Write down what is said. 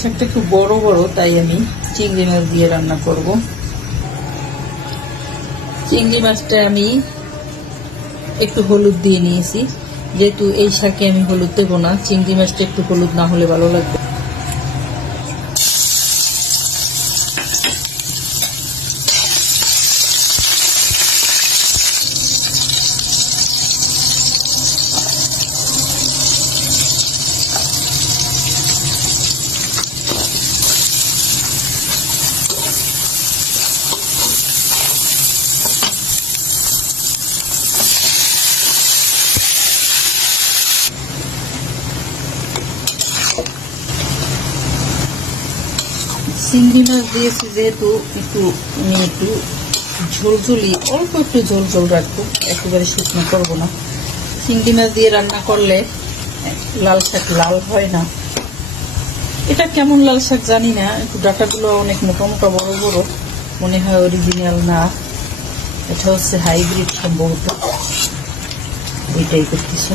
শাকটা একটু বড় বড়, তাই আমি চিংড়ি মাছ দিয়ে রান্না করব। চিংড়ি মাছটা আমি একটু হলুদ দিয়ে নিয়েছি, যেহেতু এই শাকে আমি হলুদ দেবো না, চিংড়ি মাছটা একটু হলুদ না হলে ভালো লাগবে। চিংড়ি মাছ দিয়েছি যেহেতু একটু ঝোলঝুলি, অল্প একটু ঝোল ঝোল রাখবো, একেবারে শুকনো করবো না। চিংড়ি মাছ দিয়ে রান্না করলে লাল শাক লাল হয় না। এটা কেমন লাল শাক জানি না, একটু ডাটাগুলো অনেক মোটা মোটা বড় বড়, মনে হয় অরিজিনাল না, এটা হচ্ছে হাইব্রিড সম্ভবত, ওইটাই করতেছে।